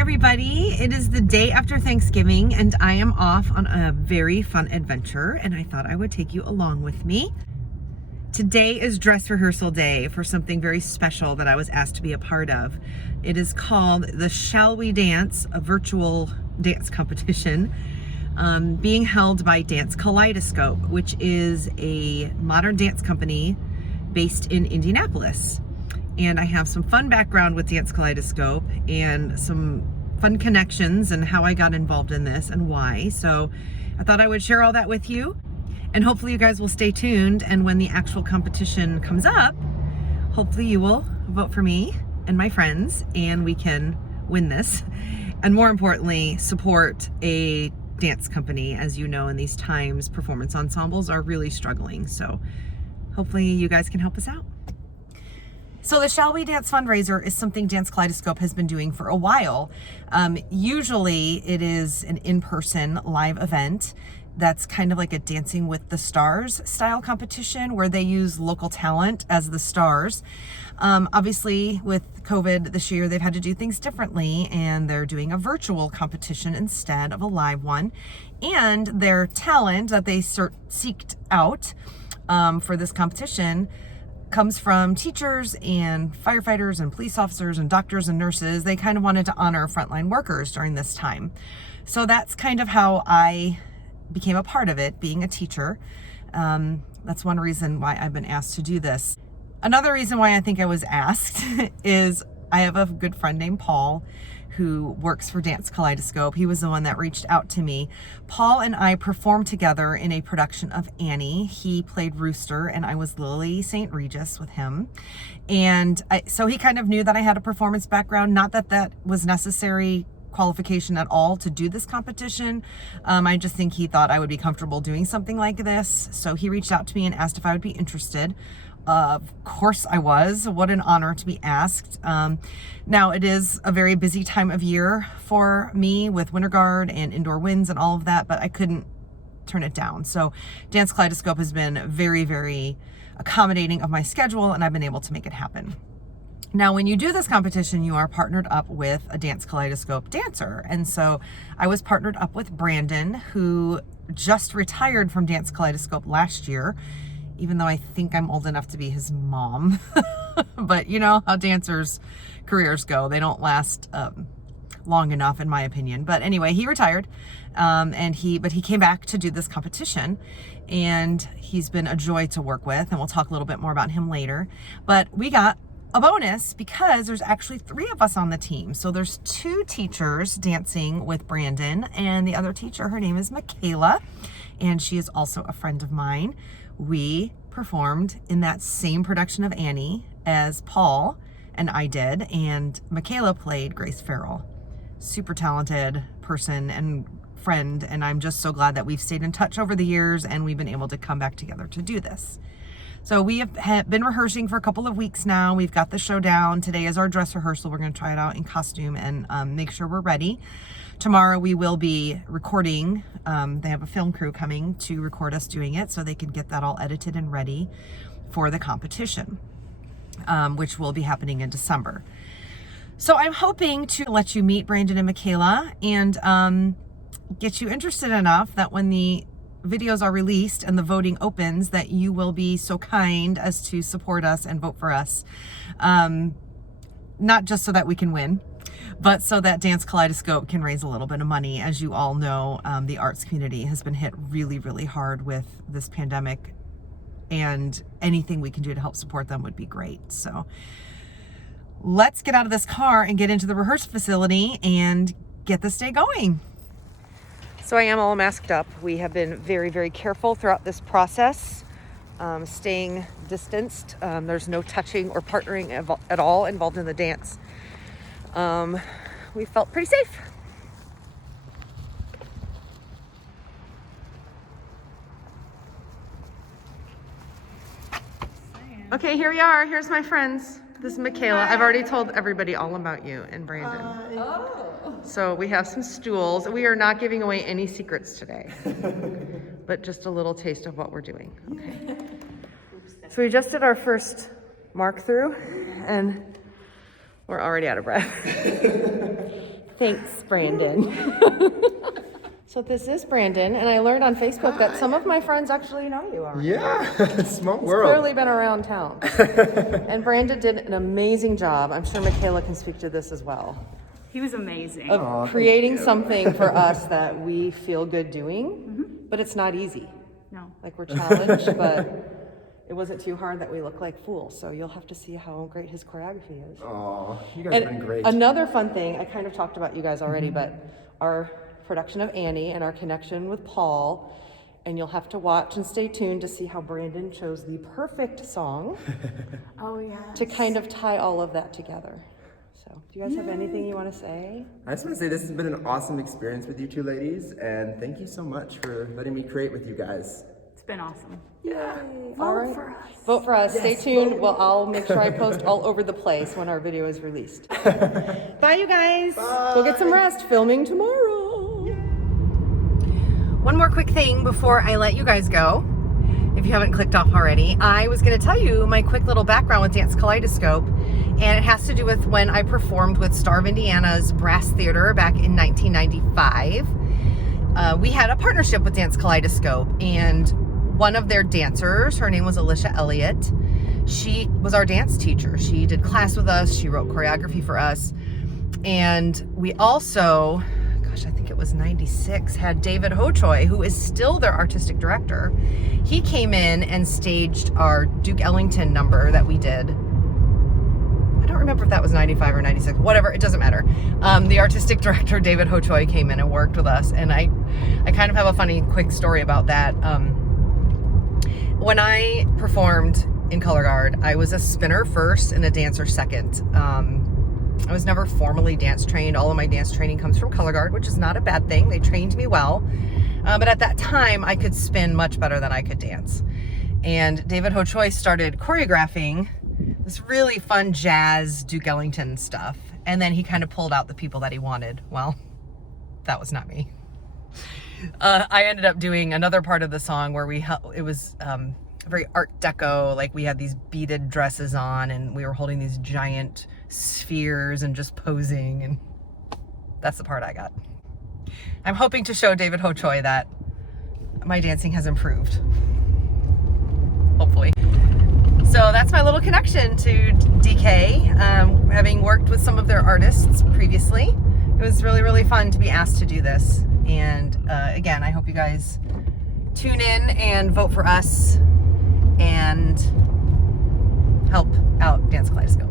everybody. It is the day after Thanksgiving and I am off on a very fun adventure and I thought I would take you along with me. Today is dress rehearsal day for something very special that I was asked to be a part of. It is called the Shall We Dance, a virtual dance competition being held by Dance Kaleidoscope, which is a modern dance company based in Indianapolis. And I have some fun background with Dance Kaleidoscope and some fun connections and how I got involved in this and why. So I thought I would share all that with you, and hopefully you guys will stay tuned, and when the actual competition comes up, hopefully you will vote for me and my friends and we can win this, and more importantly support a dance company. As you know, in these times performance ensembles are really struggling, so hopefully you guys can help us out. So the Shall We Dance fundraiser is something Dance Kaleidoscope has been doing for a while. Usually it is an in-person live event that's kind of like a Dancing with the Stars style competition where they use local talent as the stars. Obviously with COVID this year, they've had to do things differently and they're doing a virtual competition instead of a live one. And their talent that they seeked out for this competition comes from teachers and firefighters and police officers and doctors and nurses. They kind of wanted to honor frontline workers during this time. So that's kind of how I became a part of it, being a teacher. That's one reason why I've been asked to do this. Another reason why I think I was asked is I have a good friend named Paul who works for Dance Kaleidoscope. He was the one that reached out to me. Paul and I performed together in a production of Annie. He played Rooster and I was Lily St. Regis with him. And so he kind of knew that I had a performance background. Not that that was necessary qualification at all to do this competition. I just think he thought I would be comfortable doing something like this. So he reached out to me and asked if I would be interested. Of course I was. What an honor to be asked. Now it is a very busy time of year for me with Winter Guard and indoor winds and all of that, but I couldn't turn it down. So Dance Kaleidoscope has been very, very accommodating of my schedule and I've been able to make it happen. Now, when you do this competition, you are partnered up with a Dance Kaleidoscope dancer. And so I was partnered up with Brandon, who just retired from Dance Kaleidoscope last year, even though I think I'm old enough to be his mom. But you know how dancers' careers go. They don't last long enough, in my opinion. But anyway, he retired, but he came back to do this competition, and he's been a joy to work with, and we'll talk a little bit more about him later. But we got a bonus because there's actually 3 of us on the team. So there's 2 teachers dancing with Brandon, and the other teacher, her name is Michaela, and she is also a friend of mine. We performed in that same production of Annie as Paul and I did, and Michaela played Grace Farrell. Super talented person and friend, and I'm just so glad that we've stayed in touch over the years and we've been able to come back together to do this. So we have been rehearsing for a couple of weeks now. We've got the show down. Today is our dress rehearsal. We're going to try it out in costume and make sure we're ready. Tomorrow we will be recording. They have a film crew coming to record us doing it so they can get that all edited and ready for the competition, which will be happening in December. So I'm hoping to let you meet Brandon and Michaela and get you interested enough that when the videos are released and the voting opens, that you will be so kind as to support us and vote for us. Not just so that we can win, but so that Dance Kaleidoscope can raise a little bit of money. As you all know, the arts community has been hit really, really hard with this pandemic, and anything we can do to help support them would be great. So let's get out of this car and get into the rehearsal facility and get this day going. So I am all masked up. We have been very, very careful throughout this process, staying distanced. There's no touching or partnering at all involved in the dance. We felt pretty safe. Okay, here we are. Here's my friends. This is Michaela. I've already told everybody all about you and Brandon. So we have some stools. We are not giving away any secrets today, but just a little taste of what we're doing. Okay. So we just did our first mark through and we're already out of breath. Thanks, Brandon. So this is Brandon, and I learned on Facebook that some of my friends actually know you already. Yeah, small He's world. clearly been around town. And Brandon did an amazing job. I'm sure Michaela can speak to this as well. He was amazing. Of creating something for us that we feel good doing, but it's not easy. No. Like, we're challenged, but it wasn't too hard that we look like fools. So you'll have to see how great his choreography is. Oh, you guys And have been great. another fun thing, I kind of talked about you guys already, but our production of Annie and our connection with Paul, and you'll have to watch and stay tuned to see how Brandon chose the perfect song Oh, yeah. to kind of tie all of that together. So, do you guys have anything you want to say? I just want to say this has been an awesome experience with you two ladies, and thank you so much for letting me create with you guys. It's been awesome. Yeah. Vote for us. Vote for us. Stay Yes, tuned. vote. Well, I'll make sure I post all over the place when our video is released. Bye, you guys. Go get some rest. Filming tomorrow. One more quick thing before I let you guys go. If you haven't clicked off already, I was going to tell you my quick little background with Dance Kaleidoscope, and it has to do with when I performed with Star of Indiana's Brass Theater back in 1995. We had a partnership with Dance Kaleidoscope, and one of their dancers, her name was Alicia Elliott. She was our dance teacher. She did class with us. She wrote choreography for us. And we also, gosh, I think it was 96, had David Hochoy, who is still their artistic director. He came in and staged our Duke Ellington number that we did. I don't remember if that was 95 or 96, whatever, it doesn't matter. The artistic director, David Hochoy, came in and worked with us. And I kind of have a funny quick story about that. When I performed in Color Guard, I was a spinner first and a dancer second. I was never formally dance trained. All of my dance training comes from Color Guard, which is not a bad thing. They trained me well. But at that time, I could spin much better than I could dance. And David Hochoy started choreographing this really fun jazz Duke Ellington stuff. And then he kind of pulled out the people that he wanted. Well, that was not me. I ended up doing another part of the song where it was very Art Deco, like we had these beaded dresses on and we were holding these giant spheres and just posing, and that's the part I got. I'm hoping to show David Hochoy that my dancing has improved. Hopefully. So that's my little connection to DK, having worked with some of their artists previously. It was really, really fun to be asked to do this. And again, I hope you guys tune in and vote for us and help out Dance Kaleidoscope.